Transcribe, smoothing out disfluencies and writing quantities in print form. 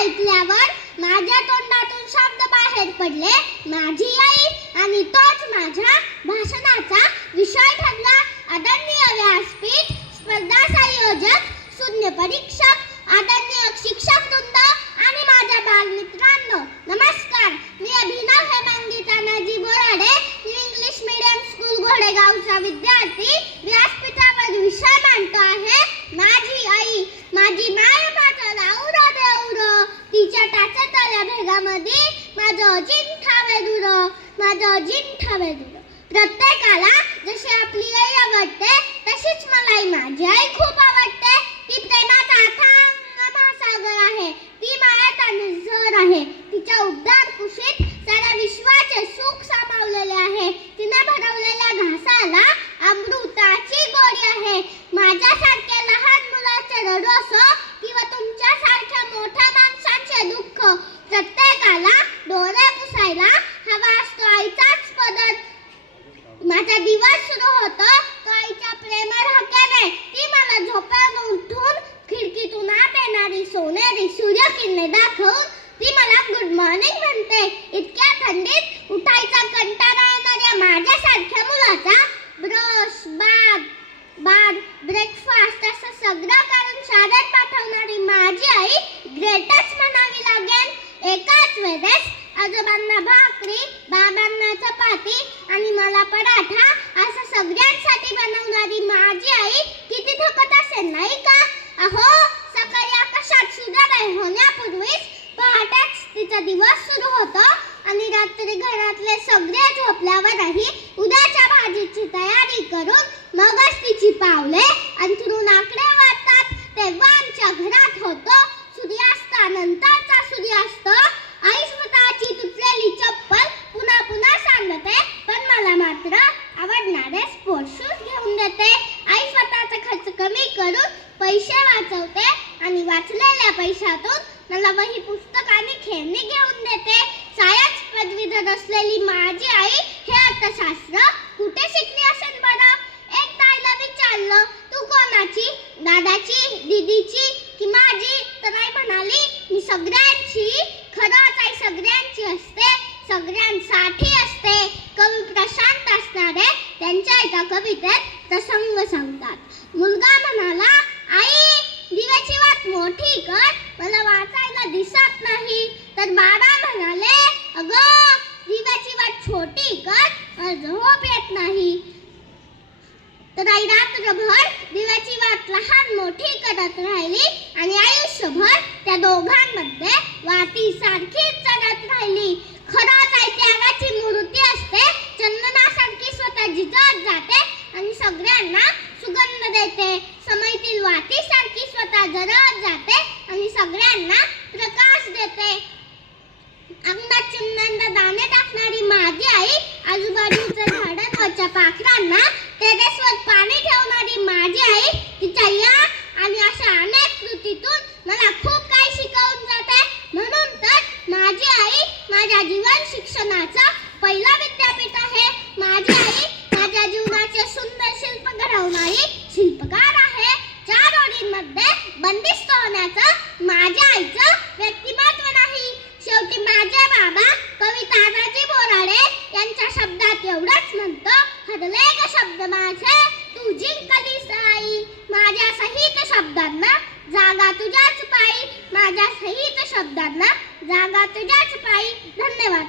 ऐकल्यावर माझ्या तोंडातून शब्द बाहेर पडले माझी आई, आणि तोच माझ्या भाषणाचा विषय ठरला. आदरणीय व्यासपीठ, स्पर्धा संयोजक, शून्य परीक्षक, आदरणीय शिक्षक वृंद आणि माझ्या बालमित्रांनो, नमस्कार. मी Abhinav Hemangi Tanaji Borade, English medium school घोडेगावचा विद्यार्थी. व्यासपीठावर विषय मांडतो आहे माझी आई. माझी माय माझं लाऊर देऊर, तिच्या टाचतल्या भेगामध्ये माझं अजिंठ वेदूर, माझं अजिंठ वेदूर. प्रत्येकाला जशी आपली आई आवडते तशीच मलाही माझी आई खूप आवडते. ती प्रेमाचा अथांग महासागर आहे, ती मायाचा निझर आहे. तिच्या उबदार कुशीत साऱ्या विश्वाचे सुख सामावलेले आहे. तिने भरवलेल्या घासाला अमृताची गोडी आहे. माझ्यासारख्या लहान मुलाचे रडू असो किंवा तुमच्यासारख्या मोठ्या माणसांचे दुःख, प्रत्येकाला डोळे पुसायला हवा असतो आईचाच पदर. माझा दिवस सुरू होतो तो आईच्या प्रेमळ हाकेने. ती मला झोपेतून उठून खिडकीतून आत येणारी सोनेरी सूर्यकिरणे दाखवून ती मला गुड मॉर्निंग म्हणते. इतक्या थंडीत उठायचा कंटाळा येणाऱ्या माझ्यासारख्या मुलाचा ब्रश, बाथ, ब्रेकफास्ट असं सगळं करून शाळेत पाठवणारी माझी आई ग्रेटच म्हणावी लागेल. एकाच वेळेस आजोबांना भाकरी, बाबांना चपाती आणि मला पराठा असं सगळ्यांसाठी बनवणारी माझी आई किती थकत असेल नाही का? अहो, सकाळी आकाशात सूर्योदय होण्यापूर्वीच पहाटेच तिचा दिवस सुरू होतो आणि रात्री घरातले सगळे झोपल्यावरही उद्याच्या भाजीची तयारी करून मगच तिची पावले अंथरून आकडे वाढतात. तेव्हा आमच्या घरात होतो सूर्यास्तानंतरचा सूर्यास्त. आई स्वतःची तुटलेली चप्पल पुन्हा पुन्हा सांगते, पण मला मात्र आवडणारे स्पोर्ट शूज घेऊन देते. आई स्वतःचा खर्च कमी करून पैसे वाचवते आणि वाचलेल्या पैशातून मला वही, पुस्तक आणि खेळणी घेऊन देते. सायन्स पदवीधर असलेली माझी आई हे अर्थशास्त्र कुठे शिकली असेल बरं? एकदा आईला विचारलं, तू कोणाची, दादाची, दीदीची की माझी? तर आई म्हणाली, मी सगळ्यांची. खरंच आई सगळ्यांची असते, सगळ्यांसाठी असते. कवी प्रशांत असणारे त्यांच्या एका कवितेत प्रसंग सांगतात. मुलगा म्हणाला, आई दिव्याची वात मोठी कर, मला वाचायला दिसत नाही. तर बाबा म्हणाले, अगं दिव्याची वात छोटी कर, मला झोप येत नाही. तर आई रात्रभर दिव्याची वात लहान मोठी करत राहिली आणि आयुष्यभर त्या दोघांमध्ये वाती सारखीच चढत राहिली. खरंच आई त्यागाची मूर्ती असते. चंदनासारखी स्वतः जिजत जाते आणि सगळ्यांना सुगंध देते. समईतील वातीसारखी स्वतः जळत जाते आणि सगळ्यांना प्रकाश देते. अंगणात चंदनाचे दाणे टाकणारी माझी आई, आजूबाजूच्या झाडांवरच्या पाखरांना टेरेसवर पाणी ठेवणारी माझी आई, तिच्या या आणि अशा अनेक कृतीतून मला खूप काही शिकवून जाते. म्हणून तर माझी आई माझ्या जीवन शिक्षणाचं पहिलं विद्यापीठ आहे. माझी आई माझ्या जीवनाचे सुंदर शिल्प घडवणारी शिल्पकार आहे. 4 ओळींमध्ये बंदिस्त होण्याचं माझ्या आईचं व्यक्तिमत्व नाही. शेवटी माझे बाबा कवी तानाजी बोराडे यांच्या शब्दात एवढंच म्हणतो, हरले ग शब्द माझे तू जिंकलीस आई. माझ्या सहित शब्दांना जागा तुझ्याच पायी, माझ्या सहित शब्दांना जागा तुझ्याच पायी. धन्यवाद.